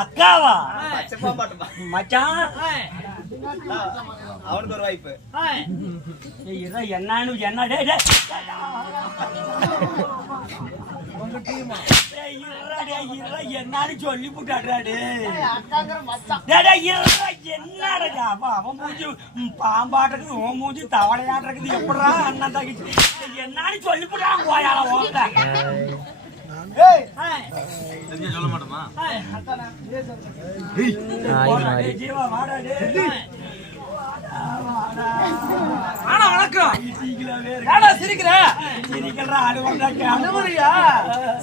அக்காவா மச்சான் அவனுக்கு ஒரு வாய்ப்பு என்னன்னு என்ன என்னன்னு சொல்லி போட்டாடு என்னடா அவன் மூஞ்சி பாம்பாட்டுறது உன் மூஞ்சி தவளையாட்டுறது எப்படா அண்ணன் தகிச்சு என்னன்னு சொல்லி போட்டான் போயால ஓட்ட சொல்ல மாட்டோமா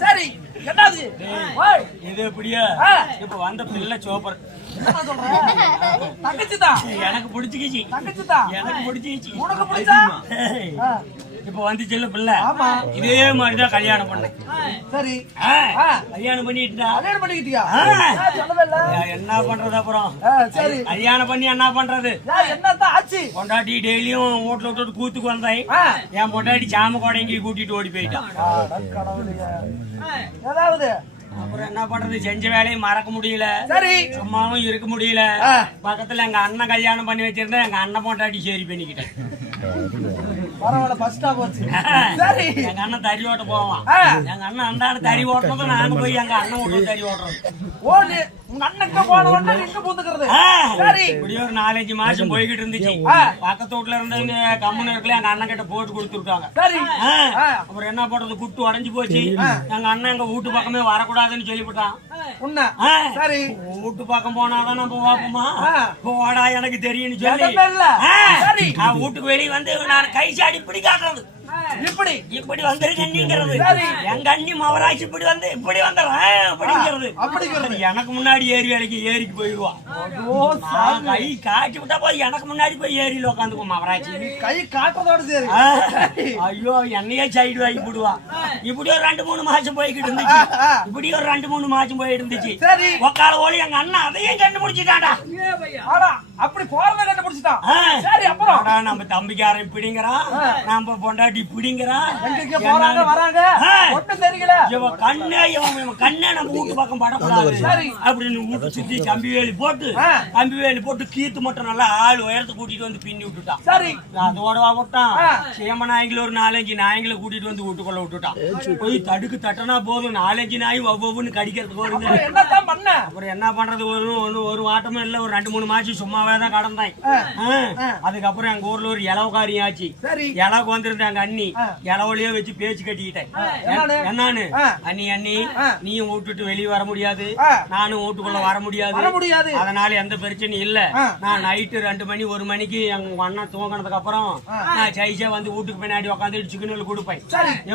சரி இது எப்படியா இப்ப வந்த பிள்ளை சோப்பர் தங்கச்சிதான் எனக்கு பிடிச்சிக்கிச்சு தங்கச்சிதான் எனக்கு பிடிச்சிக்கிச்சு உனக்கு பிடிச்சா இப்ப வந்து செல்ல பிள்ளை இதே மாதிரிதான் கல்யாணம் பண்ண சரி கல்யாணம் பண்ணிட்டா கல்யாணம் பண்ணிக்கிட்டியா என்ன பண்றது அப்புறம் சரி கல்யாணம் பண்ணி என்ன பண்றது என்னத்தான் ஆச்சு பொண்டாட்டி டெய்லியும் வீட்டுல விட்டு கூத்துக்கு வந்தேன் என் பொண்டாட்டி சாம கோடைங்கி கூட்டிட்டு ஓடி போயிட்டான் ஏதாவது அப்புறம் என்ன பண்றது செஞ்ச வேலையை மறக்க முடியல சரி சும்மாவும் இருக்க முடியல பக்கத்துல எங்க அண்ணன் கல்யாணம் பண்ணி வச்சிருந்தேன் எங்க அண்ணன் பொண்டாட்டி சரி பண்ணிக்கிட்டேன் பரவாயில்ல ஃபர்ஸ்டா போச்சு சரி எங்க அண்ணன் தறி ஓட்ட போவான் எங்க அண்ணன் அந்தாட தறி ஓட்டுறது நாங்க போய் எங்க அண்ணன் வீட்டுல தறி ஓட்டுறது ஓடு உங்க அண்ணனுக்கு போன உடனே நின்று பூந்துக்கிறது சரி இப்படி ஒரு 4-5 மாசம் போய்கிட்டு இருந்துச்சு பக்கத்து வீட்டுல இருந்தவங்க கம்முன்னு இருக்கல எங்க அண்ணன் கிட்ட போட்டு கொடுத்துருக்காங்க சரி அப்புறம் என்ன பண்றது குட்டு உடஞ்சு போச்சு எங்க அண்ணன் எங்க வீட்டு பக்கமே வரக்கூடாதுன்னு சொல்லிவிட்டான் உன்ன சரி வீட்டு பக்கம் போனாதான் நம்ம பாப்போமா போடா எனக்கு தெரியும்னு சொல்லி சரி வீட்டுக்கு வெளியே வந்து நான் கை சாடி இப்படி காட்டுறது இப்படி இப்படி வந்துருங்கிறது எங்க அண்ணி மவராட்சி இப்படி வந்து இப்படி வந்துடுறேன் அப்படிங்கிறது எனக்கு முன்னாடி ஏரி வேலைக்கு ஏரிக்கு போயிடுவான் கை காட்டி விட்டா போய் எனக்கு முன்னாடி போய் ஏரியில உட்காந்துக்கும் மவராட்சி கை காட்டுறதோட சரி ஐயோ என்னையே சைடு வாங்கி போடுவா இப்படி ஒரு 2-3 மாசம் போய்கிட்டு இருந்துச்சு இப்படி ஒரு 2-3 மாசம் போயிட்டு இருந்துச்சு உக்கால ஓடி எங்க அண்ணன் அதையும் கண்டுபிடிச்சிட்டாடா அப்படி போறத கண்டுபிடிச்சிட்டான் சரி அப்புறம் நம்ம தம்பிக்காரன் இப்படிங்கிறான் நம்ம பொண்டாட்டி இப்படிங்கிறான் போறாங்க வராங்க ஒண்ணும் தெரியல இவன் கண்ணே நம்ம வீட்டு பக்கம் படக்கூடாது அப்படின்னு வீட்டு சுத்தி கம்பி வேலி போட்டு கீத்து மட்டும் நல்லா ஆள் உயரத்தை கூட்டிட்டு வந்து பின்னி விட்டுட்டான் சரி அதோட விட்டான் சேம நாய்களை ஒரு 4-5 நாய்களை கூட்டிட்டு வந்து வீட்டுக்குள்ள விட்டுட்டான் போய் தடுக்கு தட்டனா போதும் 4-5 நாய் ஒவ்வொன்னு கடிக்கிறதுக்கு வருது என்னத்தான் பண்ண அப்புறம் என்ன பண்றது ஒரு வாட்டமும் இல்ல ஒரு 2-3 மாசம் சும்மாவே தான் கடந்தேன் அதுக்கப்புறம் எங்க ஊர்ல ஒரு இலவக்காரி ஆச்சு இலவுக்கு வந்திருந்தாங்க அண்ணி இலவுலயே வச்சு பேச்சு கட்டிக்கிட்டேன் என்னன்னு அண்ணி நீயும் வீட்டுட்டு வெளியே வர முடியாது நானும் வீட்டுக்குள்ள வர முடியாது அதனால எந்த பிரச்சனையும் இல்ல நான் நைட்டு 2 மணி 1 மணிக்கு எங்க அண்ணன் தூங்கினதுக்கு அப்புறம் நான் சைஸா வந்து வீட்டுக்கு பின்னாடி உட்காந்து சிக்னல் கொடுப்பேன்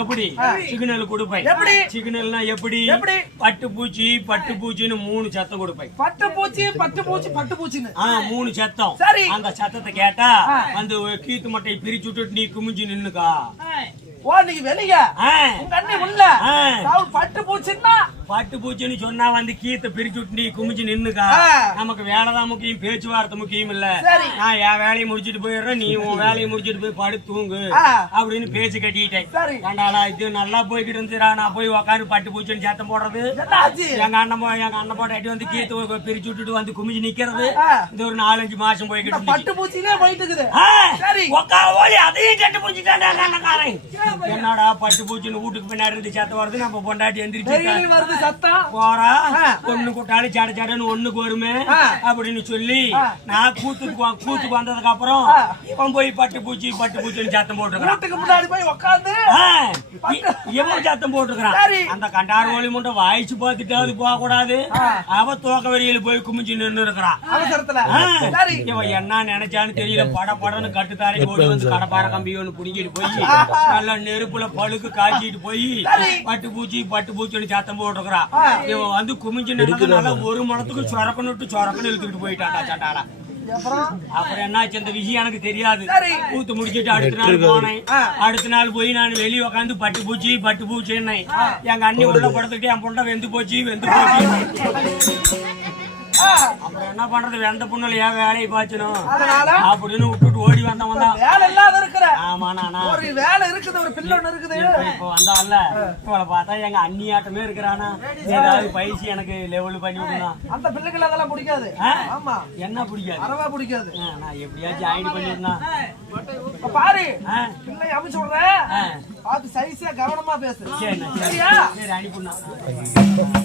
எப்படி சிக்னல் கொடுப்பேன் சிக்னல்னா எப்படி பட்டுப்பூச்சின்னு 3 சத்தம் கொடுப்பேன் பட்டுப்பூச்சின்னு 3 சத்தம் அந்த சத்தத்தை கேட்டா வந்து கீத்து மட்டை பிரிச்சு விட்டுட்டு நீ குமிஞ்சு நின்னுக்கா நீங்க வெளிய உங்க அண்ணி உள்ள பட்டு பூச்சின்னு சொன்னா வந்து கீத்த பிரிச்சு விட்டு நீ குமிச்சு நின்னுக்கா நமக்கு வேலைதான் முக்கியம் பேச்சுவார்த்தை முக்கியம் இல்ல நான் என் வேலையை முடிச்சிட்டு போயிடுறேன் நீ உன் வேலையை முடிச்சிட்டு போய் படுத்து தூங்கு அப்படின்னு பேச்சு கட்டிட்டேன் கண்டாளா இது நல்லா போய்கிட்டு இருந்துடா நான் போய் உக்காந்து பட்டு பூச்சின்னு சத்தம் போடுறது எங்க அண்ணன் போட்டாட்டி வந்து கீத்து பிரிச்சு விட்டுட்டு வந்து குமிஞ்சு நிக்கிறது இது ஒரு 4-5 மாசம் போய்கிட்டு பட்டு பூச்சிலே போயிட்டு இருக்குது அதையும் கட்டு பூச்சிட்டான் அண்ணக்காரன் என்னடா பட்டு பூச்சின்னு வீட்டுக்கு பின்னாடி இருந்து சத்தம் வருது நம்ம பொண்டாட்டி எந்திரிச்சு போறா ஒண்ணு கூட்டாலும் சட சடன்னு ஒண்ணுக்கு வருமே அப்படின்னு சொல்லி நான் கூத்துக்கு வந்ததுக்கு அப்புறம் இவன் போய் பட்டு பூச்சின்னு சத்தம் போட்டுருக்கான் முன்னாடி போய் உட்காந்து இவன் சத்தம் போட்டுருக்கான் அந்த கண்டார் ஒளி முண்டை வாய்ச்சி பார்த்துட்டாவது போக கூடாது அவ தோக்க வரியில போய் குமிஞ்சு நின்று இருக்கிறான் இவன் என்ன நினைச்சான்னு தெரியல படன்னு கட்டுத்தாரை ஓடி வந்து கடப்பார கம்பி ஒண்ணு புடிங்கிட்டு போய் நல்லா நெருப்புல பழுக்கு காய்ச்சிட்டு போய் பட்டு பூச்சின்னு சத்தம் போட்டுருக்கான் இவன் வந்து குமிஞ்சு நின்றதுனால ஒரு மணத்துக்கு சொரக்கன்னு இழுத்துக்கிட்டு போயிட்டாடா சட்டாடா அப்புறம் என்னாச்சு அந்த விஷயம் எனக்கு தெரியாது கூத்து முடிச்சிட்டு அடுத்த நாள் போனேன் அடுத்த நாள் போய் நான் வெளியே உட்காந்து பட்டு பூச்சி எங்க அண்ணி உள்ள படத்துக்கிட்டே என் பொண்ணை வெந்து போச்சு அப்புறம் என்ன பண்றது வெந்த புண்ணுல ஏன் வேலையை பாய்ச்சணும் அதனால அப்படின்னு விட்டுட்டு ஓடி வந்தவன் தான். வேலை இல்லாத இருக்கிற ஆமா நானா ஒரு வேலை இருக்குது, ஒரு பிள்ளை ஒண்ணு இருக்குது. இப்போ வந்தான்ல இவளை பார்த்தா எங்க அண்ணியாட்டமே இருக்கிறானா, ஏதாவது பைசி எனக்கு லெவல் பண்ணி விடணும். அந்த பிள்ளைகள் அதெல்லாம் பிடிக்காது. ஆமா, என்ன பிடிக்காது, அறவா பிடிக்காது. நான் எப்படியா ஜாயின் பண்ணிருந்தான். பாரு பிள்ளை அமைச்சு விடுறேன், பார்த்து சைஸா கவனமா பேசு. சரி சரியா? சரி அனுப்பிடணும்.